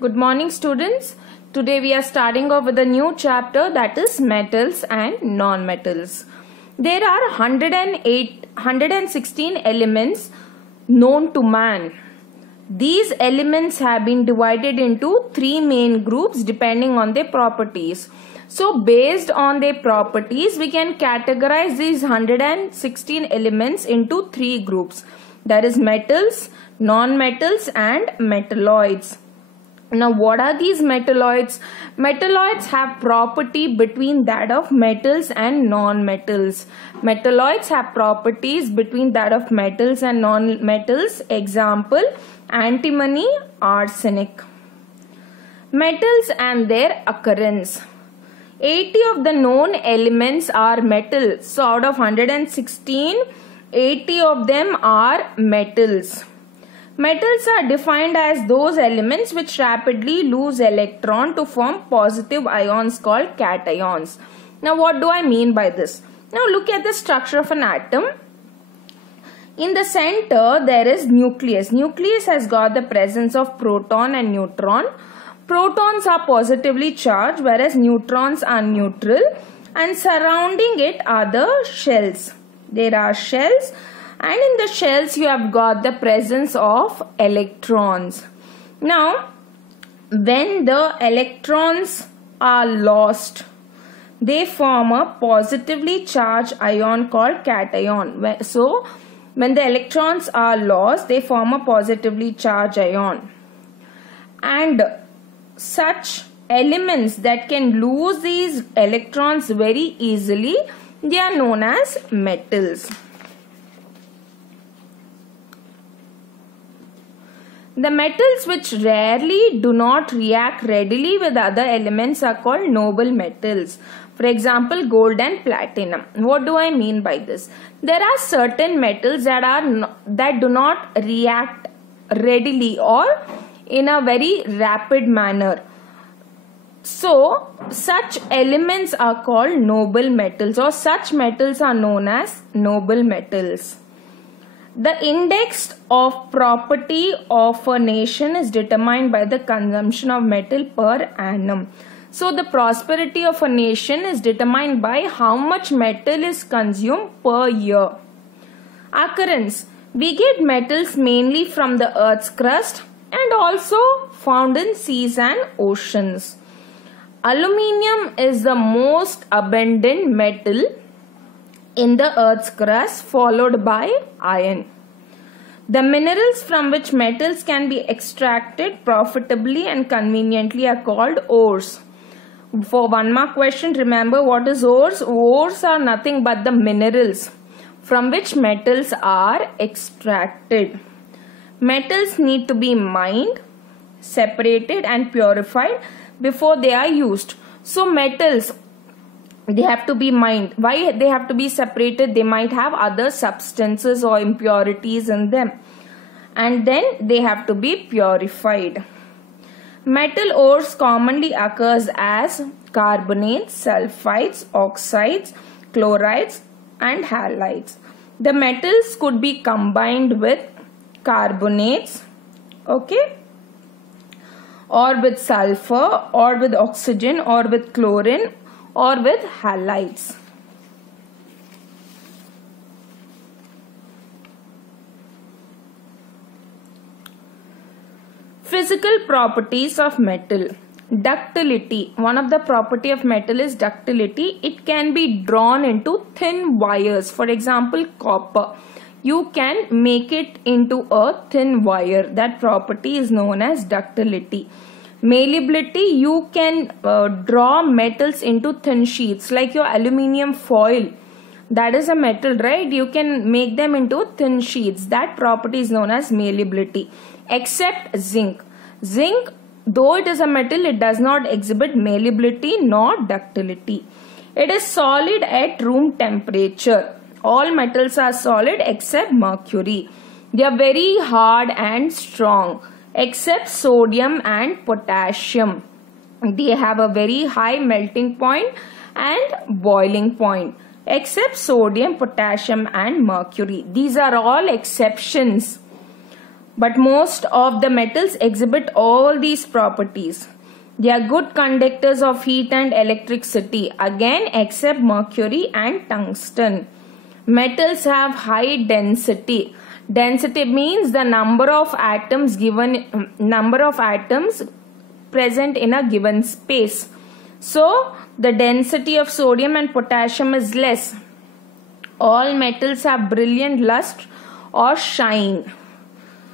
Good morning, students. Today we are starting off with a new chapter, that is metals and non-metals. There are 116 elements known to man. These elements have been divided into three main groups depending on their properties. So based on their properties, we can categorize these 116 elements into three groups. That is metals, non-metals and metalloids. Now what are these metalloids? Metalloids have property between that of metals and non-metals. Metalloids have properties between that of metals and non-metals. Example, antimony, arsenic. Metals and their occurrence. 80 of the known elements are metals. So out of 116, 80 of them are metals. Metals are defined as those elements which rapidly lose electron to form positive ions called cations. Now what do I mean by this? Now look at the structure of an atom. In the center there is nucleus. Nucleus has got the presence of proton and neutron. Protons are positively charged whereas neutrons are neutral, and surrounding it are the shells. There are shells. And in the shells you have got the presence of electrons. Now when the electrons are lost, they form a positively charged ion called cation. So when the electrons are lost, they form a positively charged ion. And such elements that can lose these electrons very easily, they are known as metals. The metals which rarely do not react readily with other elements are called noble metals. For example, gold and platinum. What do I mean by this? There are certain metals that do not react readily or in a very rapid manner. So, such elements are called noble metals, or such metals are known as noble metals. The index of property of a nation is determined by the consumption of metal per annum. So the prosperity of a nation is determined by how much metal is consumed per year. Occurrence. We get metals mainly from the earth's crust and also found in seas and oceans. Aluminium is the most abundant metal in the earth's crust, followed by iron. The minerals from which metals can be extracted profitably and conveniently are called ores. For one mark question, remember what is ores? Ores are nothing but the minerals from which metals are extracted. Metals need to be mined, separated and purified before they are used. So metals, they have to be mined. Why they have to be separated? They might have other substances or impurities in them, and then they have to be purified. Metal ores commonly occurs as carbonates, sulfides, oxides, chlorides and halides. The metals could be combined with carbonates, okay, or with sulfur, or with oxygen, or with chlorine, or with halides. Physical properties of metal. Ductility. One of the property of metal is ductility. It can be drawn into thin wires. For example, copper. You can make it into a thin wire. That property is known as ductility. Malleability. You can draw metals into thin sheets, like your aluminium foil. That is a metal, right? You can make them into thin sheets. That property is known as malleability. Except zinc. Zinc, though it is a metal, it does not exhibit malleability nor ductility. It is solid at room temperature. All metals are solid except mercury. They are very hard and strong, except sodium and potassium. They have a very high melting point and boiling point, except sodium, potassium and mercury. These are all exceptions. but most of the metals exhibit all these properties. They are good conductors of heat and electricity, again except mercury and tungsten. Metals have high density. Density means the number of atoms present in a given space. So the density of sodium and potassium is less. All metals have brilliant luster or shine.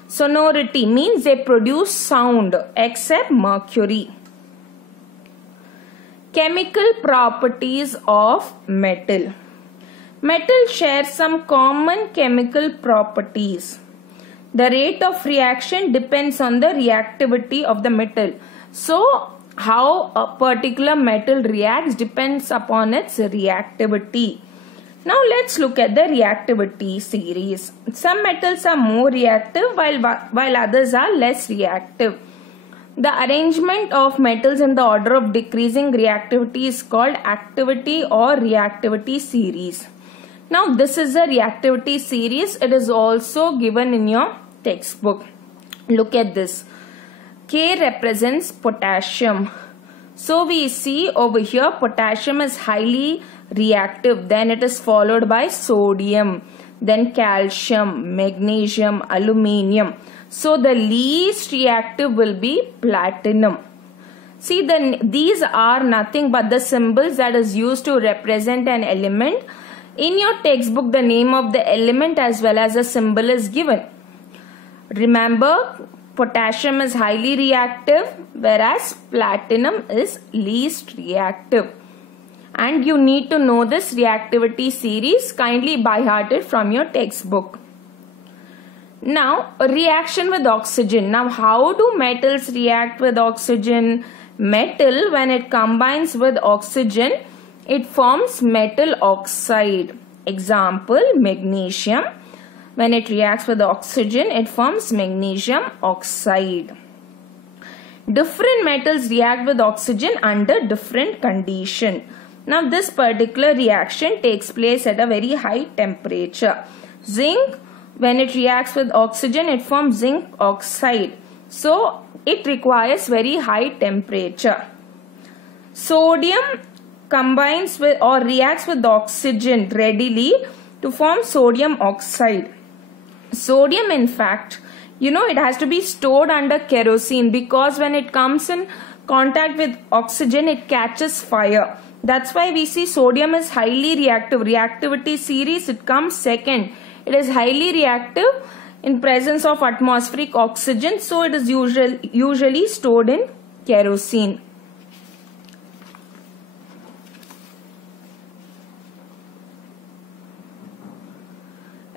Sonority means they produce sound except mercury. Chemical properties of metal. Metal shares some common chemical properties. The rate of reaction depends on the reactivity of the metal. So, how a particular metal reacts depends upon its reactivity. Now, let's look at the reactivity series. Some metals are more reactive while others are less reactive. The arrangement of metals in the order of decreasing reactivity is called activity or reactivity series. Now, this is a reactivity series. It is also given in your textbook. Look at this. K represents potassium. So, we see over here potassium is highly reactive. Then it is followed by sodium, then calcium, magnesium, aluminium. So, the least reactive will be platinum. See, these are nothing but the symbols that is used to represent an element. In your textbook, the name of the element as well as the symbol is given. Remember, potassium is highly reactive, whereas platinum is least reactive. And you need to know this reactivity series. Kindly by heart it from your textbook. Now, a reaction with oxygen. Now, how do metals react with oxygen? Metal, when it combines with oxygen, it forms metal oxide. Example, magnesium. When it reacts with oxygen, it forms magnesium oxide. Different metals react with oxygen under different conditions. Now, this particular reaction takes place at a very high temperature. Zinc, when it reacts with oxygen, it forms zinc oxide. So, it requires very high temperature. Sodium combines with or reacts with oxygen readily to form sodium oxide. Sodium, in fact, it has to be stored under kerosene, because when it comes in contact with oxygen, it catches fire. That's why we see sodium is highly reactive. Reactivity series, it comes second. It is highly reactive in presence of atmospheric oxygen. So, it is usually stored in kerosene.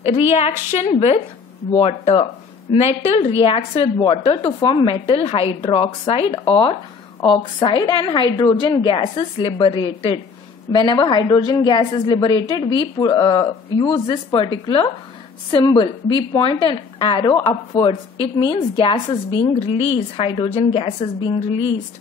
Reaction with water. Metal reacts with water to form metal hydroxide or oxide, and hydrogen gas is liberated. Whenever hydrogen gas is liberated, we use this particular symbol. We point an arrow upwards. It means gas is being released. Hydrogen gas is being released.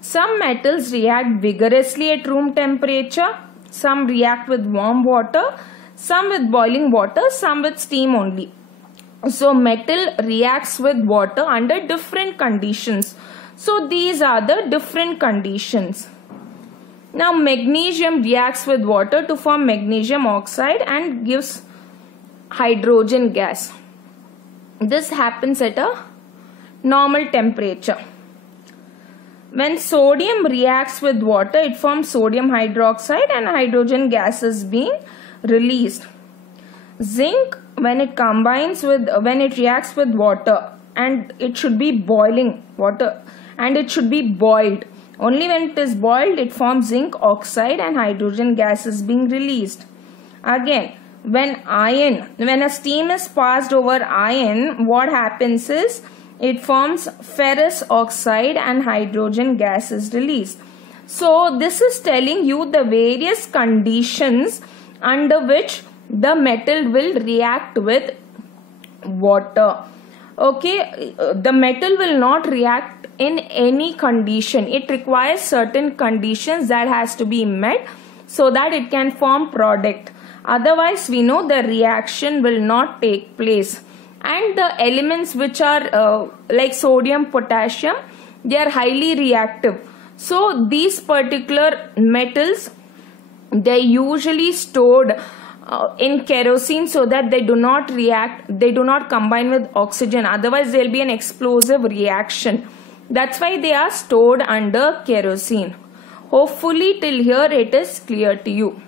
Some metals react vigorously at room temperature. Some react with warm water. Some with boiling water. Some with steam only. So, metal reacts with water under different conditions. So, these are the different conditions. Now, magnesium reacts with water to form magnesium oxide and gives hydrogen gas. This happens at a normal temperature. When sodium reacts with water, it forms sodium hydroxide and hydrogen gas is being released. Zinc, when it reacts with water, and it should be boiling water, and it should be boiled. Only when it is boiled, it forms zinc oxide and hydrogen gas is being released. Again, when a steam is passed over iron, what happens is it forms ferrous oxide and hydrogen gas is released. So, this is telling you the various conditions under which the metal will react with water. Okay, the metal will not react in any condition. It requires certain conditions that has to be met so that it can form product. Otherwise, we know the reaction will not take place. and the elements which are like sodium, potassium, they are highly reactive. So these particular metals, they usually stored in kerosene so that they do not react, they do not combine with oxygen, otherwise there will be an explosive reaction. That's why they are stored under kerosene. Hopefully till here it is clear to you.